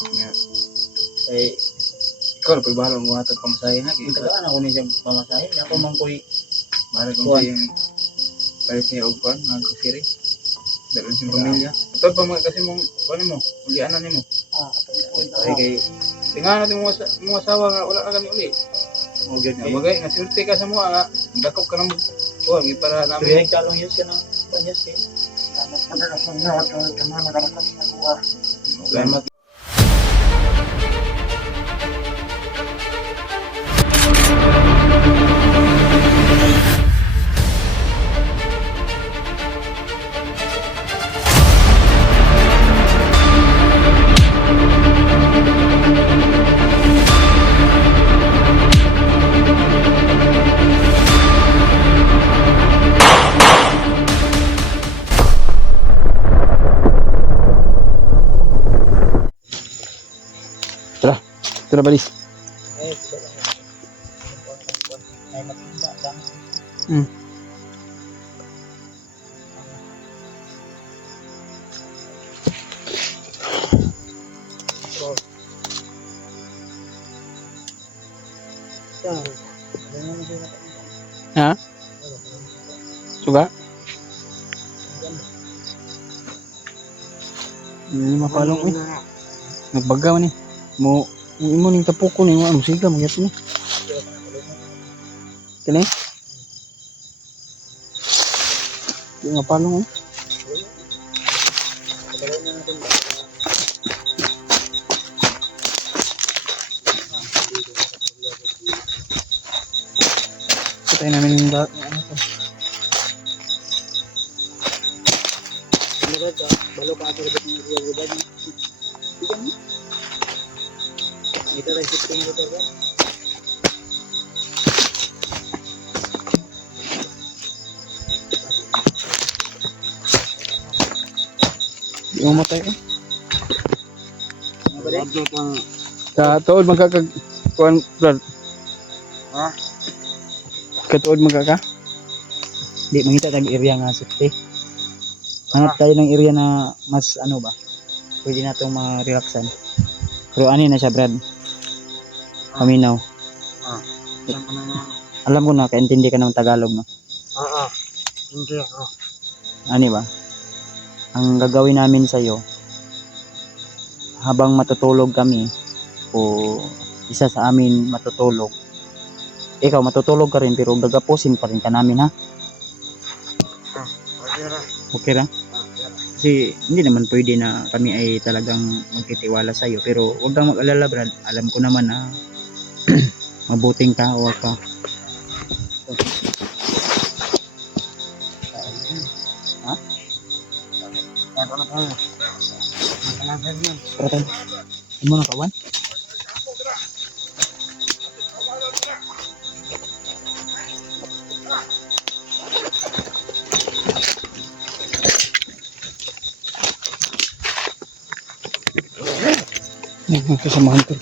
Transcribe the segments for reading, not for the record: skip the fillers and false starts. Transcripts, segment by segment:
Eh, ikaw na pagbahala mo hatag pamasahe na. tagaan ako niya pamasahin. Ako man ko'y Bahala kung kuwan. siya yung pares niya og kuwan, mga kusiri. Dalawin siyang pamilya. Ito pa mga kasi mong kuwan mo, ulianan mo. Ay kay tingnan natin mga asawa nga wala ka kami uli. Okay. Bagay nga swerte ka sa mga nga dakop ka nang kuwan para namin. Pero nagtarong yun ka na panyas eh. Salamat. Tara balis. Eh, ay matinda lang. Ha? Suga? Hindi mapalong eh. Nagbagaw ni. Mo ning tapuko ni mo siga magyat ni. Kini? Di mapalong eh. Patay namin yung ano to. Balo ka sa gabi ng real gabi. Ito rin shipping ko ba? Di mo matay eh. Ano ba? Katuod magkakag kuan brad. Ha? Katuod magkaka. Di mangita tayong area nga safety. Hanap tayo ng area na mas ano ba? Pwede na itong ma-relaxan. Pero ano na siya Brad? Paminaw. Alam ko na, kaintindi ka ng Tagalog no? Oo. Hindi ako. Ano ba? Ang gagawin namin sa'yo, habang matutulog kami, o isa sa amin matutulog, ikaw matutulog ka rin pero gagapusin pa rin ka namin ha? Okay lang? Kasi hindi naman pwede na kami ay talagang magtitiwala sa'yo, pero huwag kang mag-alala Brad, alam ko naman na mabuting tao ka. Ha? Tara, mo na kawan? Kasamahan ko.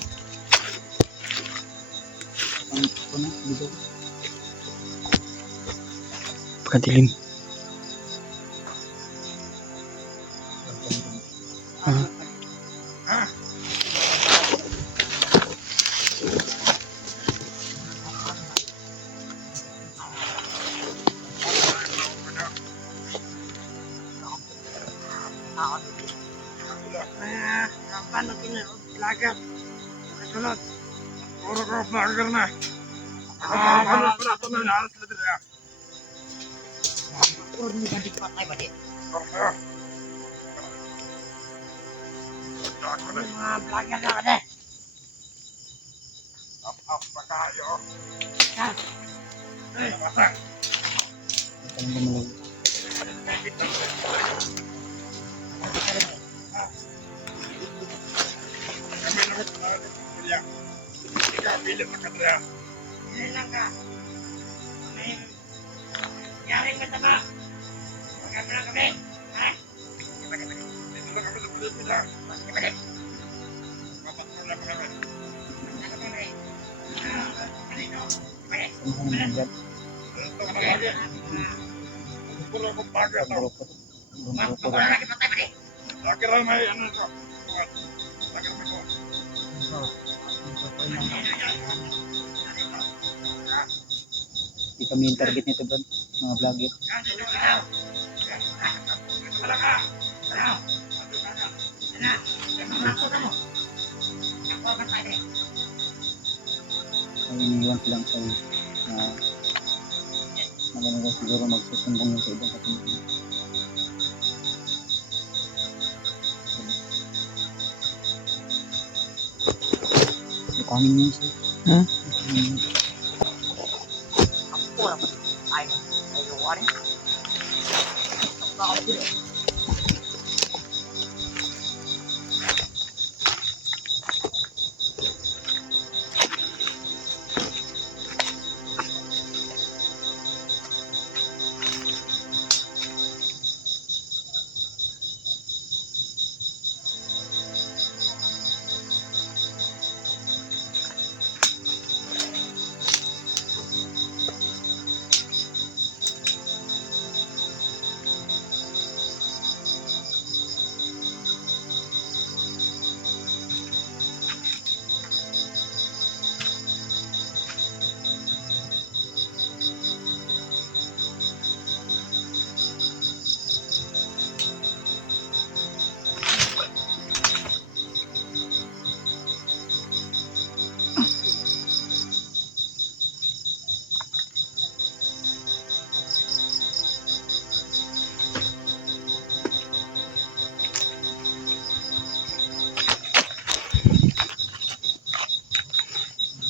Pagkadilim. Paano kinalagat? Sunod. Puro ko burger na. Paano ito na nalas na dito. Puro ni ganti patay ba di? Mga vlogger na ka de. Up pa tayo. Hey, pasang. Bilang na kadra. Bilang ka. May yaring mataba. Magkakaroon kami. Ha? Dito na kami sa pulit nila. Balik. Mapatro na kami. Balik. Puro kong baga ito. Puro lagi patay balik. Lagi lang may ano ito. Lagi lang may kami yung target nito bro, mga vlogger. Ay iniwan ko lang sa maganda siguro magsusumbong yung sa ibang katulad. Kanin niya siya. Hmm?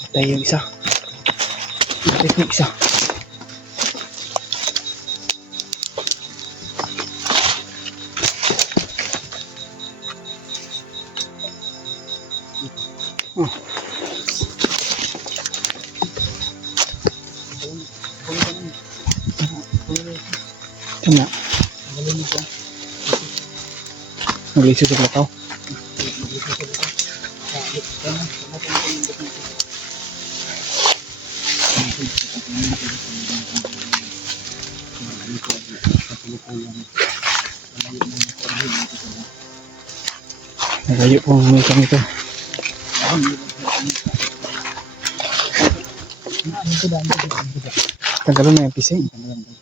Tayo yung isa. Tayo yung isa. Tama. Nagliso sa plataw. Nalayo po ang mga isang ito. Tanggalon na yung pising. Tanggalan pising.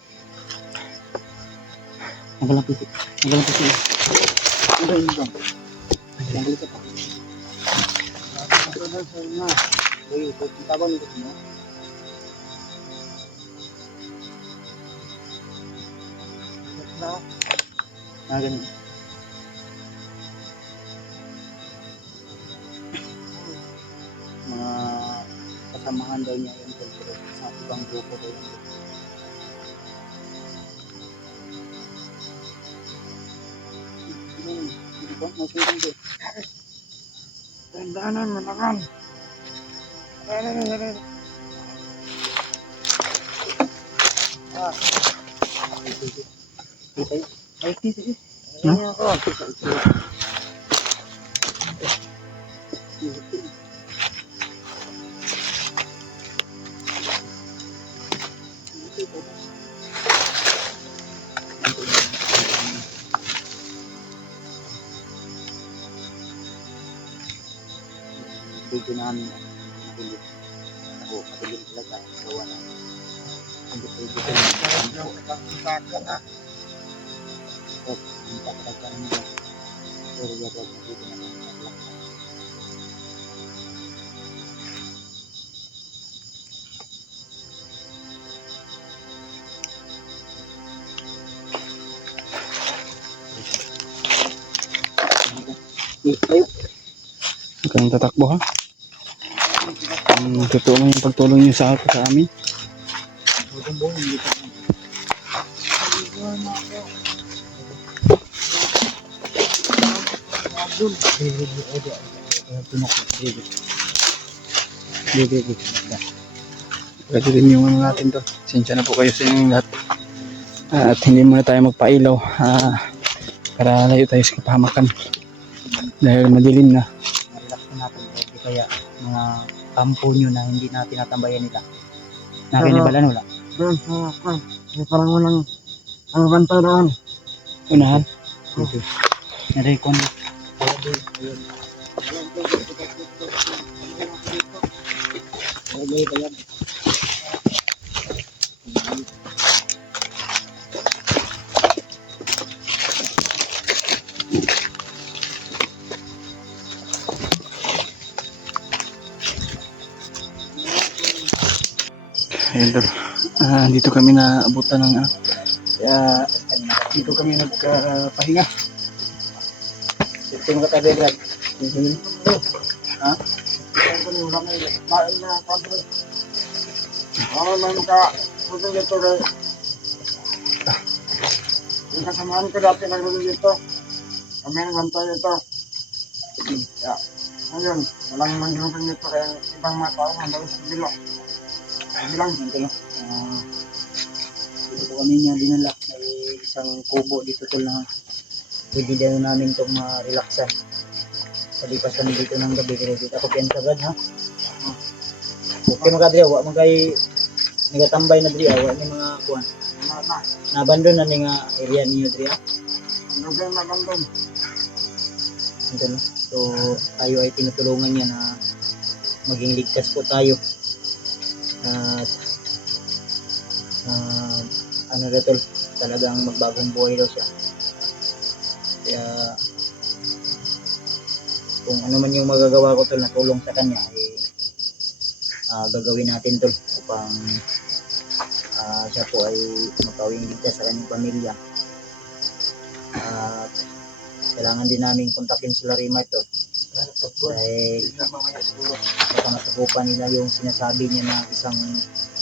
Tanggalan pising. Tanggalan pising. Tanggalan pising. Ganun. Mga kasamahan daw niya yung kulturo sa ibang grupo daw yung masusunod ko. Tandaanan, manakan. Ay, sige. Video namin madilim. Ako, madilim talaga. Gawa na. Hindi pwede ka naman. Hindi ka talaga naman. Pero yata na dito naman. Huwag kang tatakbo ha. Totoo lang yung pagtulong nyo sa amin. Pwede rin yung ano natin to. Sensya na po kayo sa inyong lahat. At hindi muna tayo magpailaw. Para layo tayo sa kapahamakan. Dahil madilim na. Relax na natin. Hindi kaya mga kampo nyo na hindi na tinatambayan nila. Nakinibalan wala? Doon sa parang walang ang bantay doon. Unahan? Okay. Nareikon. Ayun tol. Dito kami na abutan ng kaya dito kami nagpahinga. Ito mga tabi, Brad. Ha? Ito yung lang ay lain na kanto. May maka putol dito kay yung kasamahan ko dati naglaro dito. Kami nagbantay dito. Ya. Ngayon, walang manggrupan dito kaya ibang mga tao nandun sa bilo. Bilang Ito lang. Dito po kami niya dinala. May isang kubo dito tol na pwede daw namin itong ma-relaxan. Palipas kami dito ng gabi. Pero dito ako piyansa, Brad, ha? Okay mga kadri, wak magay nagatambay na diri, wak ni mga kuwan. na. Nabandon na ni nga area niyo diri, ha? Lugar na bandong. Ito no. So, tayo ay tinutulungan niya na maging ligtas po tayo. At ano na tol, talagang magbagong buhay daw siya. Kaya kung ano man yung magagawa ko tol na tulong sa kanya ay gagawin natin tol upang siya po ay makawing ligtas sa kanyang pamilya. At kailangan din namin kontakin sila Rima ito dahil baka masubukan nila yung sinasabi niya na isang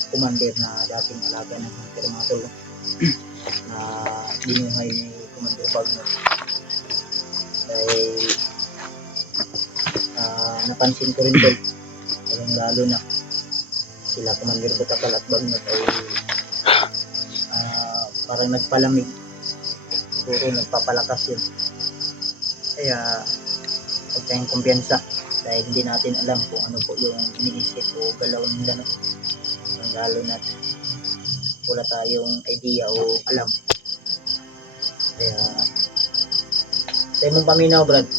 commander na dating alaga ng hunter mga tol na binuhay ni Commander Bagnot. Dahil napansin ko rin tol, lalo na sila Commander Butakal at Bagnot ay parang nagpalamig, siguro nagpapalakas yun. Kaya huwag tayong kumpiyansa dahil hindi natin alam kung ano po yung iniisip o galaw nila, no? Lalo na wala tayong idea o alam. Kaya sa imong paminaw, Brad,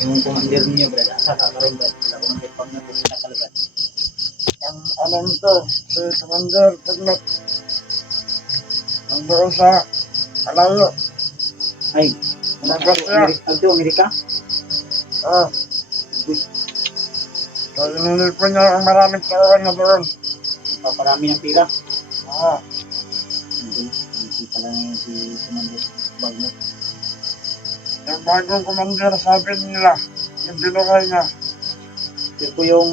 yung commander niyo, Brad, asa ka rin, Brad? Wala ko nang pag napupunta ka, Brad. Ang alam ko, si Commander Bagnot. Nandoon sa Alayo. Ay, Agto, Amerika? So, inilipon niya ang maraming tao na doon. Paparami ng pila. Ah, Hindi pala ngayon si Commander Bagnot. yung bagong commander sabi nila, yung binuhay niya, Ito po yung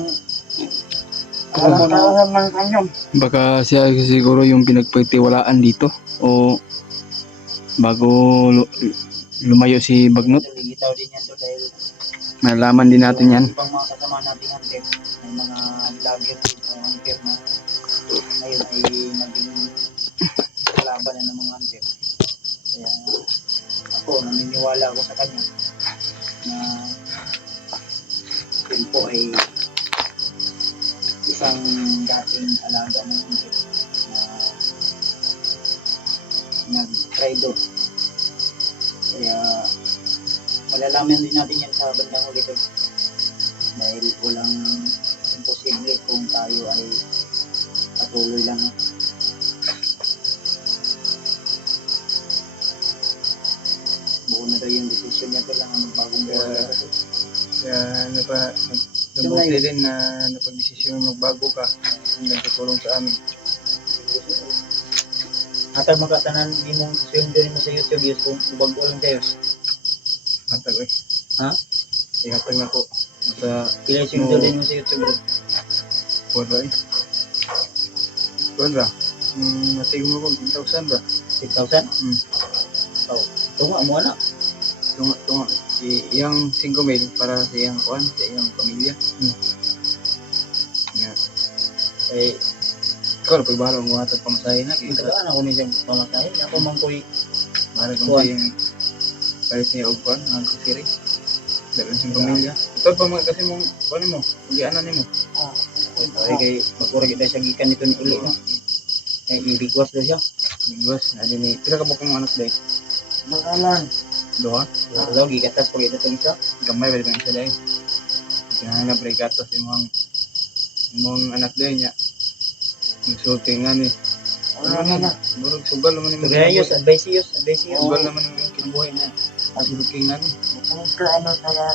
walang tauhan ng kanyon. Baka siya siguro yung pinagpagtiwalaan dito o bago lumayo si Bagnot. Ligitaw din yan to dahil Nalaman din natin yan. ibang mga kasama nating hunter, may mga vlogger din o hunter na ngayon ay naging kalaban na ng mga hunter. Kaya ako, naniniwala ako sa kanya na yun po ay isang dating alaga ng hunter na nag-traitor. Kaya malalaman din natin yan sa bandang huli tol. Dahil walang imposible kung tayo ay patuloy lang. Buo na daw yung desisyon niya tol lang ang magbagong buhay. Kaya nabuti din na napag-desisyon magbago ka hanggang tutulong sa amin. Atag magkatanan di mong swim din mo sa YouTube yes kung bago lang tayo. Matag eh. Ha? Ihatag na po. Sa Pila swim din mo sa YouTube bro. Kuwan ba eh? Kuwan ba? Matig mo kung 10,000 ba? 6,000? Oh, tunga mo na. Tunga. Iyang 5,000 para sa iyang kuwan, sa iyang pamilya. Nga. Eh, Ikaw na pagbahala mo atag pamasahin na. magkakaan ako niya pamatahin. Ako man ko'y Mahal kung Kuwan. sa iyang palit niya o kuwan, mga kusiri. Dalang siyang pamilya. Ito pa mga kasi mong kuwan mo, ulianan ni mo. ay kay magkurag ito siya gikan nito ni Uli no. Ay ibigwas daw siya. Mingwas, ano ni, pila ka mo kung anak dahi? Makalang, Doha? Ito daw gigatas pag ito itong isa. Gamay ba di ba isa dahi? Kaya na bregatos imong anak dahi niya. Nagsulti nga ni. wala na. Murag sugal naman yung Tugrayos, advisiyos. Sugal naman yung kinabuhay niya. Nagsulti nga ni. Kung ano para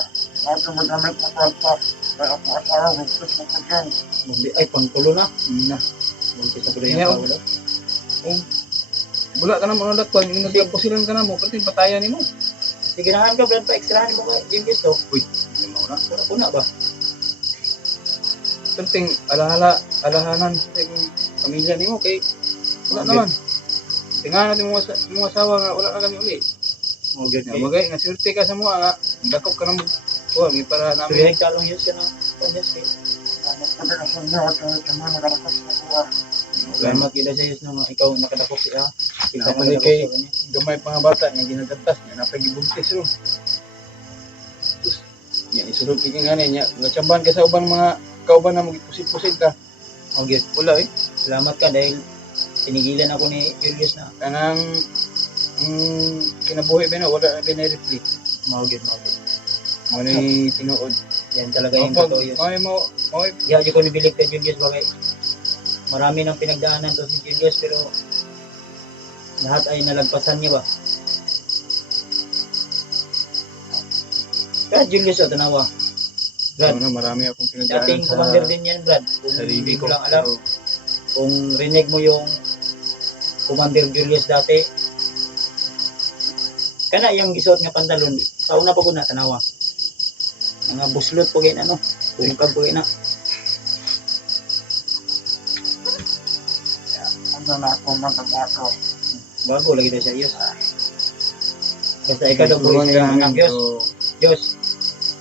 natin magamit na kwarta, kaya ako asawa, gusto sa pagkain. Ay pangtulo na. Na. Buntis na pala Yeah, yung oh. tao daw. Wala ka na mga lakwan, yung nagpusilan ka na mo, pati patayan ni mo. Sige nahan ka, Brad, pa-extrahan mo ka, Julius to. Uy, hindi mo na. Kuna ba? Penting, alahanan sa yung pamilya ni mo, kay wala naman. Tingnan natin mga asawa nga, wala na kami uli. Oh, good. Nga, bagay, nasirte ka sa mga nga, dakop ka na mo. May para So, namin. yung talong yun siya na. Panyas kayo. Nagpagkakasan niyo at kama nakalakot sa kuha. Salamat kita sa Diyos na ikaw nakadakop siya. Kita Naman nakadakop kay sa kanya. gamay pa nga bata, nga ginagantas, nga napagibuntis ro. Nga, isulod ka nga niya, natsambahan ka sa ubang mga kauban na magpusid-pusid ka. Oh, good. Wala eh. Salamat ka dahil tinigilan ako ni Julius na. Kanang kinabuhi ba na, wala na biniripli. Mahugid, mahugid. Mga na tinuod. Yan talaga yung Pag totoo yun. may Di ako nibilig kay Julius bagay. Marami nang pinagdaanan to si Julius pero lahat ay nalagpasan niya ba? Kaya Julius o tanawa. Brad, marami akong pinagdaanan dating commander din yan, Brad. Kung sarili hindi ko ko lang alam, pero kung rinig mo yung Commander Julius dati, kana yung gisuot nga pantalon, sa una pa ko na tanawa. Mga buslot po gin ano, bungkag po gin na. Ano na ako magkabako. Bago lagi daw siya, Diyos. Basta ikaw daw buhay sa kanyang anak, Diyos. Diyos,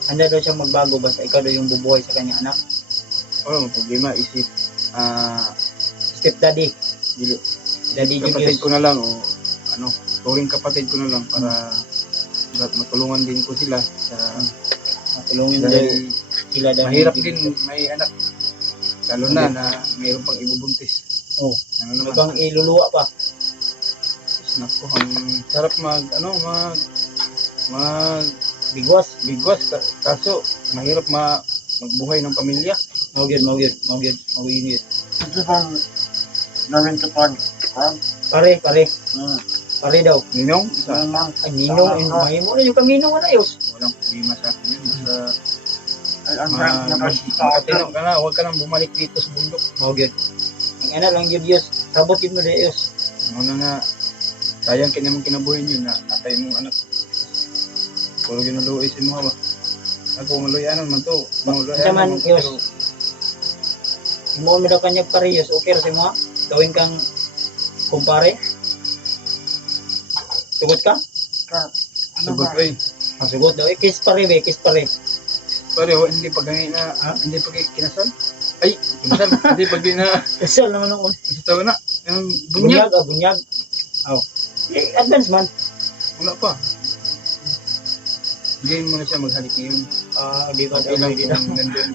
handa daw siya magbago, basta ikaw daw yung bubuhay sa kanyang anak. oh, problema isip Step daddy, dili daddy kapatid Julius. ko na lang o ano, turing kapatid ko na lang para matulungan din ko sila sa Matulungin daw dahil sila daw. mahirap ni din Julius. may anak lalo na mayroon pang ibubuntis. Oh, Ano may naman? bang iluluwa pa. Naku, ang sarap mag Bigwas. bigwas kaso mahirap magbuhay ng pamilya. Mawagid. Hindi bang gawin ko pag Pare. Hmm. Pare daw. Ninong, isa. Naman. Ay, ninong, mahimo na yung kaminong na ayos. Walang problema sa akin yun. Basta Ay, ang brand na kasi sa makatino akin. ka na, huwag ka nang bumalik dito sa bundok. Mawagid. Ang ana lang yun, Diyos. Sabot yun mo na Diyos. Ano nga, sayang kanya mong kinabuhin yun na natay mong anak. Puro ginuluoy si mo ba? Ako maluyanan man to. Sa man, Diyos. Mo daw kanya parehas, okay ra si mo ha? Gawin kang kumpare. Sugot ka? Ano Sugot ba? ko eh. Ang sugot daw, kiss pare be, kiss pare. Pare, hindi pag ganyan na, hindi pag kinasal. Ay, kinasal. Hindi pag di na, Kasal naman noon. sa tawa na. Yung bunyag. Bunyag. Oh. Eh, advance man. Wala pa. Hindi mo na siya maghalik ngayon. Di ba Okay daw lang pwede kung daw. nandun.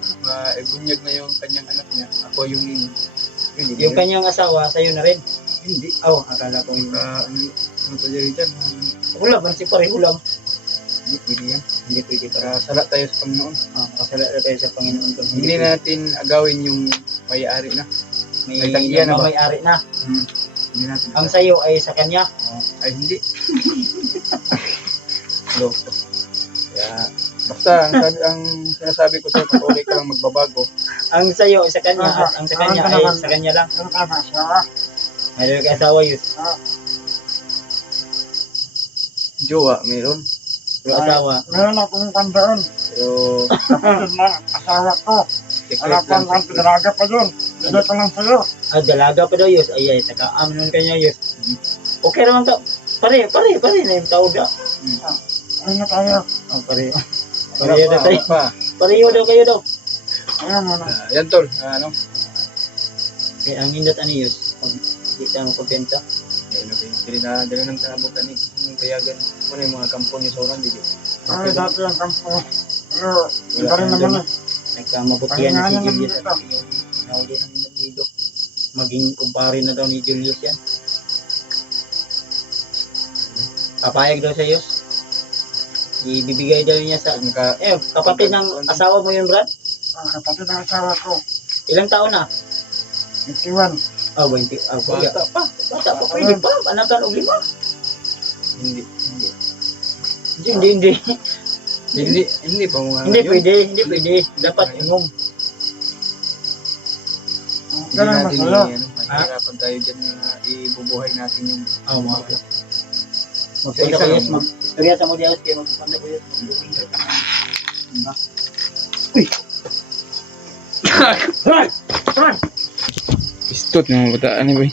Bunyag na yung kanyang anak niya. Ako yung nino. Yung kanyang asawa, sa'yo na rin. Hindi. Oh, akala ko yun. Ano pa dyan dyan? Ulam, man si pare ulam. Hindi pwede yan. Hindi pwede para Sala tayo sa Panginoon. kasala na tayo sa Panginoon. Kung Hindi natin agawin yung may-ari na. may may tanggihan na ba? may-ari na. Hindi natin. Ang sayo ay sa kanya. Ay, hindi. Loko. Kaya, basta ang sinasabi ko sa'yo, patuloy ka lang magbabago. Ang sayo ay sa kanya at ang sa kanya ay sa kanya lang. Ano ka ba siya? Mayroon ka asawa yun. Jowa, meron. Pero asawa. Meron akong pandaan. Pero, Kapatid na asawa ko. secret Wala lang. pang pinaraga pa yun. Bigay ko lang sa'yo. Dalaga pa daw yun. Ay, taka nun kanya yun. Okay naman ka. Pare na yung tawag ka. Ayun na tayo. Oh, pare. Wala Pareho daw pa, tayo. wala pa. Pareho daw kayo daw. Ayun mo na. Yan tol, ano? Kaya ang hindot ani yun. Pag di tayo magpapenta. Ayun, okay. Dili na ng kanabutan eh. Yung kayagan, ano yung mga kampon yung soran, dili. Ay, dati ang kampo. Pero, iba rin naman eh. Nagkamabutihan na si Pahingahan Julius. naman Nahuli ng nagdido. Maging kumpare na daw ni Julius yan. Papayag daw sa iyo. Ibibigay daw niya sa... kapatid ng asawa mo yun, Brad? Ang kapatid ng asawa ko. Ilang taon na? 51. 20. Bata pa. Bata pa, pwede pa. Panakan o 5. Hindi. Hindi. Hindi pa mga Hindi pwede. Dapat inom. Hindi Ganun ba natin sa'yo? ano, Hirapan tayo dyan na ibubuhay natin yung mga Magpunta ko yes, istorya sa mo diyan kay magpunta ko yes. istot ng mga bataan ni boy.